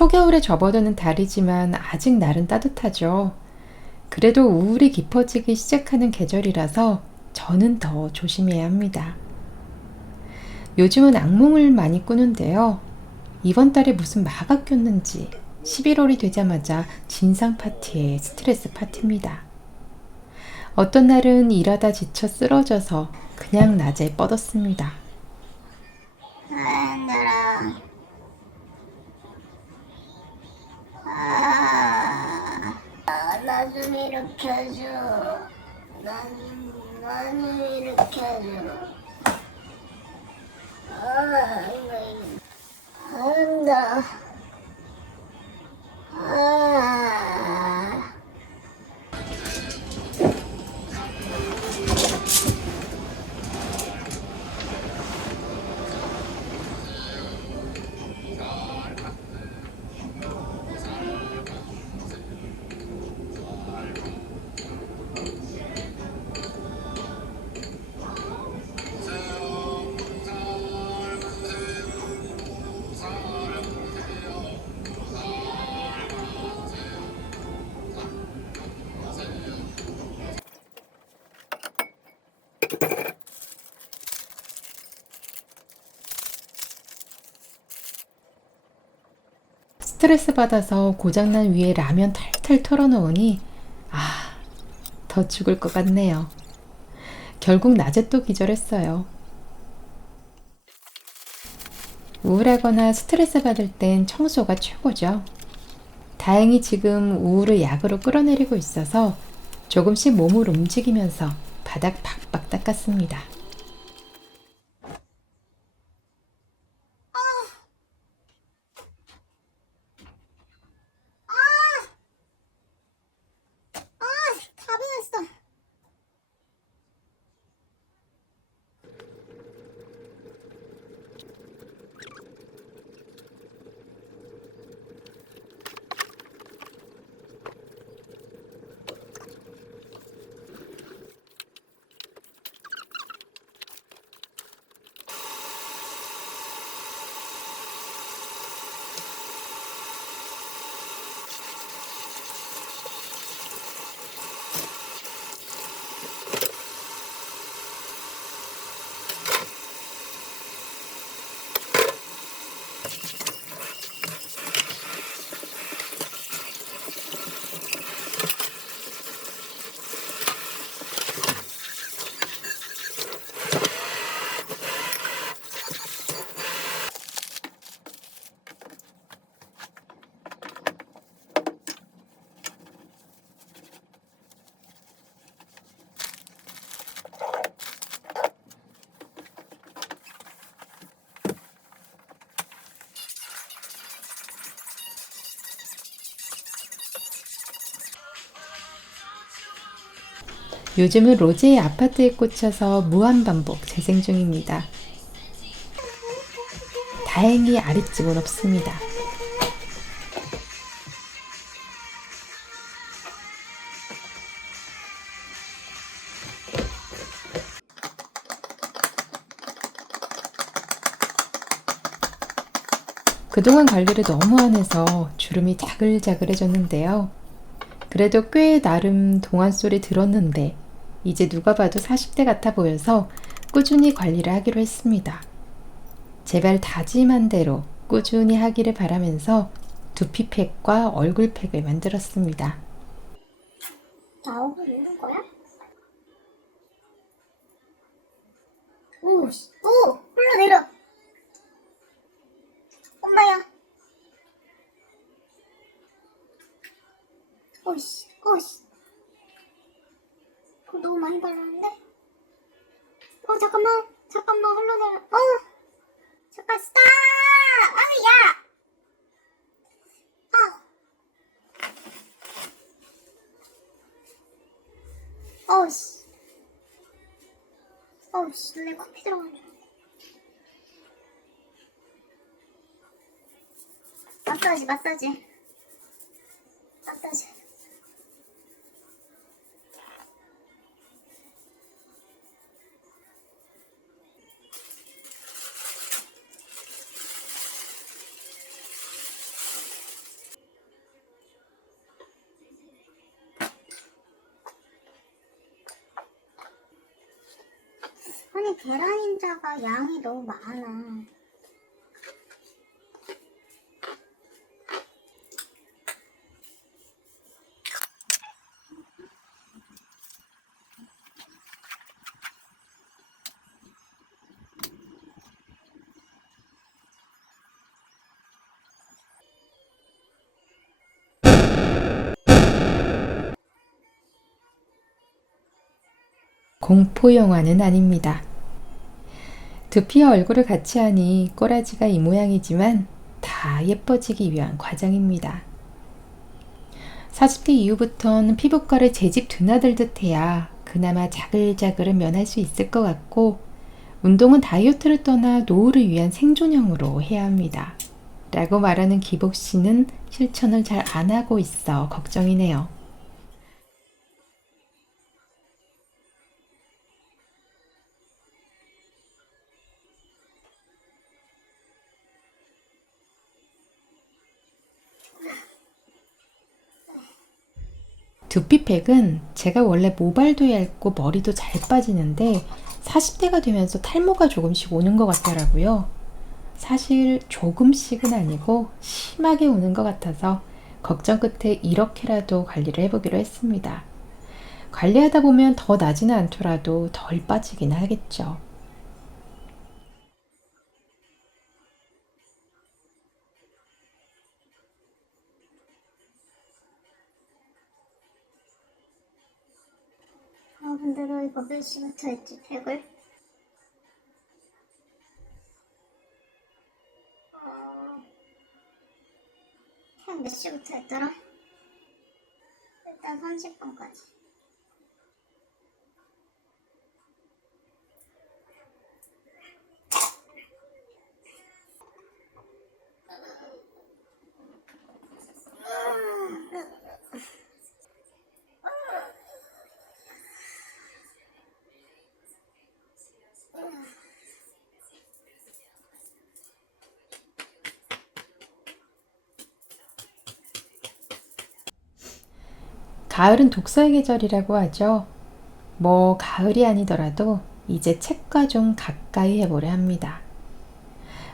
초겨울에 접어드는 달이지만 아직 날은 따뜻하죠. 그래도 우울이 깊어지기 시작하는 계절이라서 저는 더 조심해야 합니다. 요즘은 악몽을 많이 꾸는데요. 이번 달에 무슨 마가 꼈는지 11월이 되자마자 진상 파티에 스트레스 파티입니다. 어떤 날은 일하다 지쳐 쓰러져서 그냥 낮에 뻗었습니다. 나좀 일으켜줘. 나 좀, 나좀 일으켜줘. 아, 힘들어. 아. 스트레스 받아서 고장난 위에 라면 탈탈 털어놓으니 아, 더 죽을 것 같네요. 결국 낮에 또 기절했어요. 우울하거나 스트레스 받을 땐 청소가 최고죠. 다행히 지금 우울을 약으로 끌어내리고 있어서 조금씩 몸을 움직이면서 바닥 박박 닦았습니다. 다 변했어. 요즘은 로제의 아파트에 꽂혀서 무한반복 재생 중입니다. 다행히 아랫집은 없습니다. 그동안 관리를 너무 안 해서 주름이 자글자글해졌는데요. 그래도 꽤 나름 동안 소리 들었는데 이제 누가 봐도 40대 같아 보여서 꾸준히 관리를 하기로 했습니다. 제발 다짐한 대로 꾸준히 하기를 바라면서 두피팩과 얼굴팩을 만들었습니다. 나오고 있는 거야? 오, 씨, 오, 흘러 내려. 엄마야. 오씨, 오씨. 너무 많이 발랐는데? 어, 잠깐만, 잠깐만, 흘러내려. 어, 잠깐, 스탑! 아, 야! 아. 어우씨. 어우씨, 내 커피. 마사지, 마사지. 마사지. 근데 계란 인자가 양이 너무 많아. 공포 영화는 아닙니다. 두피와 얼굴을 같이 하니 꼬라지가 이 모양이지만 다 예뻐지기 위한 과정입니다. 40대 이후부터는 피부과를 재직 드나들듯 해야 그나마 자글자글은 면할 수 있을 것 같고 운동은 다이어트를 떠나 노후를 위한 생존형으로 해야 합니다. 라고 말하는 기복 씨는 실천을 잘 안 하고 있어 걱정이네요. 두피팩은 제가 원래 모발도 얇고 머리도 잘 빠지는데 40대가 되면서 탈모가 조금씩 오는 것 같더라고요. 사실 조금씩은 아니고 심하게 오는 것 같아서 걱정 끝에 이렇게라도 관리를 해보기로 했습니다. 관리하다 보면 더 나지는 않더라도 덜 빠지긴 하겠죠. 너 이거 몇 시부터 했지 팩을? 어... 팩 몇 시부터 했더라? 일단 30분까지 가을은 독서의 계절이라고 하죠. 뭐, 가을이 아니더라도 이제 책과 좀 가까이 해보려 합니다.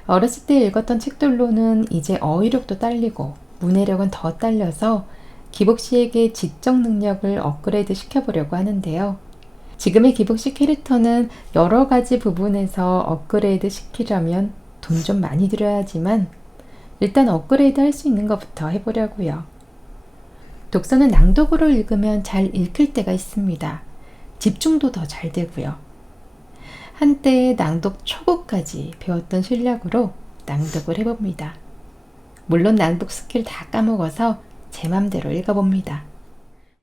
어렸을 때 읽었던 책들로는 이제 어휘력도 딸리고 문해력은 더 딸려서 기복 씨에게 지적 능력을 업그레이드 시켜보려고 하는데요. 지금의 기복 씨 캐릭터는 여러 가지 부분에서 업그레이드 시키려면 돈 좀 많이 들여야지만 일단 업그레이드 할 수 있는 것부터 해보려고요. 독서는 낭독으로 읽으면 잘 읽힐 때가 있습니다. 집중도 더 잘 되고요. 한때 낭독 초보까지 배웠던 실력으로 낭독을 해봅니다. 물론 낭독 스킬 다 까먹어서 제 맘대로 읽어봅니다.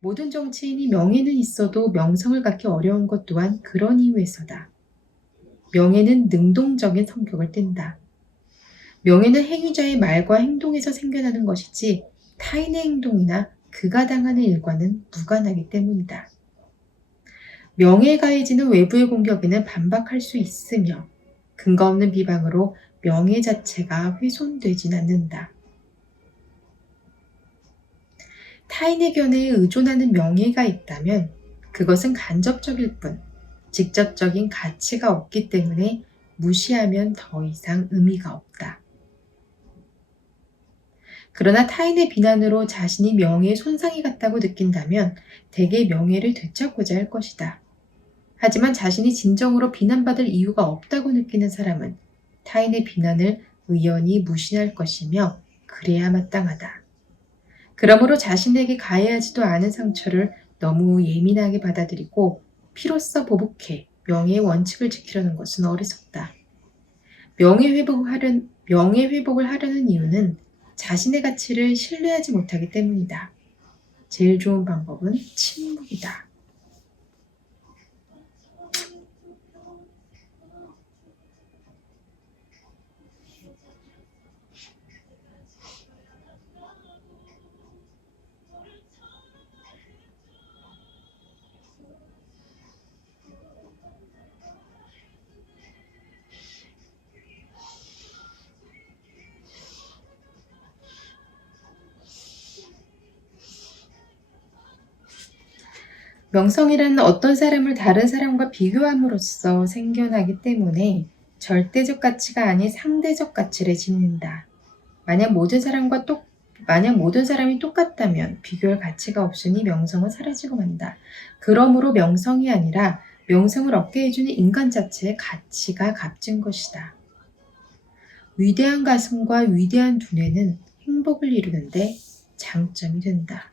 모든 정치인이 명예는 있어도 명성을 갖기 어려운 것 또한 그런 이유에서다. 명예는 능동적인 성격을 띈다. 명예는 행위자의 말과 행동에서 생겨나는 것이지 타인의 행동이나 그가 당하는 일과는 무관하기 때문이다. 명예에 가해지는 외부의 공격에는 반박할 수 있으며 근거 없는 비방으로 명예 자체가 훼손되진 않는다. 타인의 견해에 의존하는 명예가 있다면 그것은 간접적일 뿐 직접적인 가치가 없기 때문에 무시하면 더 이상 의미가 없다. 그러나 타인의 비난으로 자신이 명예에 손상이 갔다고 느낀다면 대개 명예를 되찾고자 할 것이다. 하지만 자신이 진정으로 비난받을 이유가 없다고 느끼는 사람은 타인의 비난을 의연히 무시할 것이며 그래야 마땅하다. 그러므로 자신에게 가해하지도 않은 상처를 너무 예민하게 받아들이고 피로써 보복해 명예의 원칙을 지키려는 것은 어리석다. 명예회복을 하려는, 명예회복을 하려는 이유는 자신의 가치를 신뢰하지 못하기 때문이다. 제일 좋은 방법은 침묵이다. 명성이라는 어떤 사람을 다른 사람과 비교함으로써 생겨나기 때문에 절대적 가치가 아닌 상대적 가치를 짓는다. 만약 모든 사람과 똑 만약 모든 사람이 똑같다면 비교할 가치가 없으니 명성은 사라지고 만다. 그러므로 명성이 아니라 명성을 얻게 해주는 인간 자체의 가치가 값진 것이다. 위대한 가슴과 위대한 두뇌는 행복을 이루는데 장점이 된다.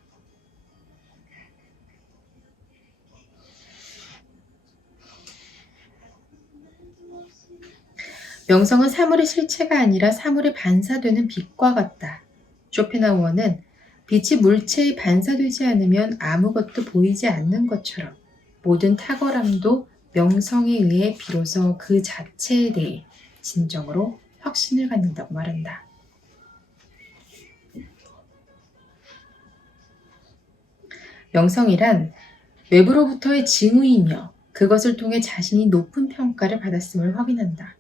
명성은 사물의 실체가 아니라 사물의 반사되는 빛과 같다. 쇼펜하우어는 빛이 물체에 반사되지 않으면 아무것도 보이지 않는 것처럼 모든 탁월함도 명성에 의해 비로소 그 자체에 대해 진정으로 확신을 갖는다고 말한다. 명성이란 외부로부터의 징후이며 그것을 통해 자신이 높은 평가를 받았음을 확인한다.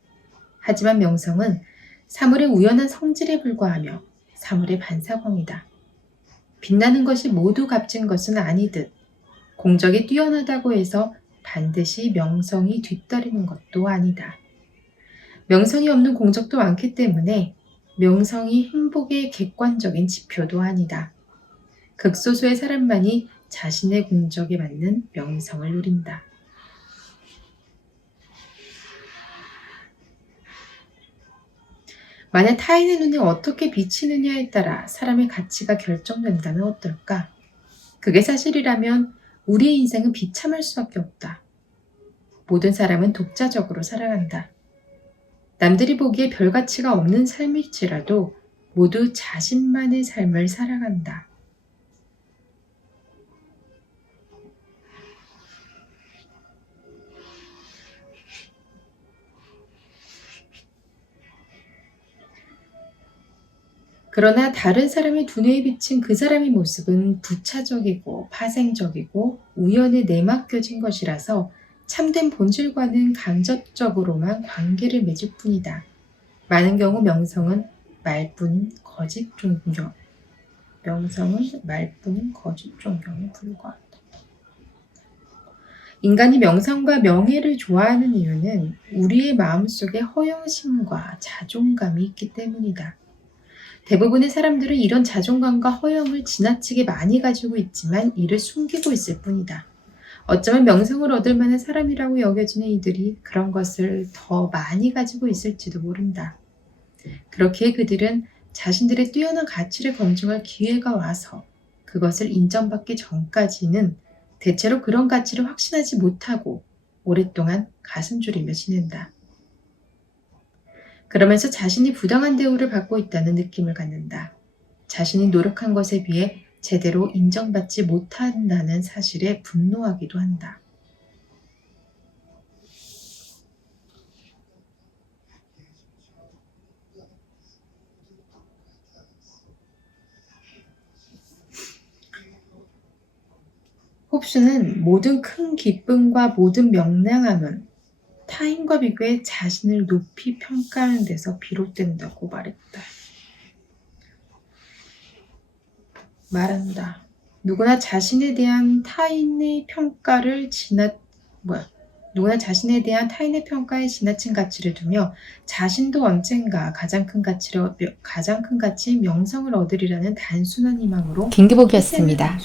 하지만 명성은 사물의 우연한 성질에 불과하며 사물의 반사광이다. 빛나는 것이 모두 값진 것은 아니듯 공적이 뛰어나다고 해서 반드시 명성이 뒤따르는 것도 아니다. 명성이 없는 공적도 많기 때문에 명성이 행복의 객관적인 지표도 아니다. 극소수의 사람만이 자신의 공적에 맞는 명성을 누린다. 만약 타인의 눈에 어떻게 비치느냐에 따라 사람의 가치가 결정된다면 어떨까? 그게 사실이라면 우리의 인생은 비참할 수밖에 없다. 모든 사람은 독자적으로 살아간다. 남들이 보기에 별 가치가 없는 삶일지라도 모두 자신만의 삶을 살아간다. 그러나 다른 사람의 두뇌에 비친 그 사람의 모습은 부차적이고 파생적이고 우연에 내맡겨진 것이라서 참된 본질과는 간접적으로만 관계를 맺을 뿐이다. 많은 경우 명성은 말뿐인 거짓 존경. 명성은 말뿐인 거짓 존경에 불과하다. 인간이 명성과 명예를 좋아하는 이유는 우리의 마음속에 허영심과 자존감이 있기 때문이다. 대부분의 사람들은 이런 자존감과 허영을 지나치게 많이 가지고 있지만 이를 숨기고 있을 뿐이다. 어쩌면 명성을 얻을 만한 사람이라고 여겨지는 이들이 그런 것을 더 많이 가지고 있을지도 모른다. 그렇게 그들은 자신들의 뛰어난 가치를 검증할 기회가 와서 그것을 인정받기 전까지는 대체로 그런 가치를 확신하지 못하고 오랫동안 가슴 졸이며 지낸다. 그러면서 자신이 부당한 대우를 받고 있다는 느낌을 갖는다. 자신이 노력한 것에 비해 제대로 인정받지 못한다는 사실에 분노하기도 한다. 홉스는 모든 큰 기쁨과 모든 명랑함은 타인과 비교해 자신을 높이 평가하는 데서 비롯된다고 말했다. 말한다. 누구나 자신에 대한 타인의 평가를 지나 뭐야? 누구나 자신에 대한 타인의 평가에 지나친 가치를 두며 자신도 언젠가 가장 큰 가치를 가장 큰 가치인 명성을 얻으리라는 단순한 희망으로 긴급보기였습니다.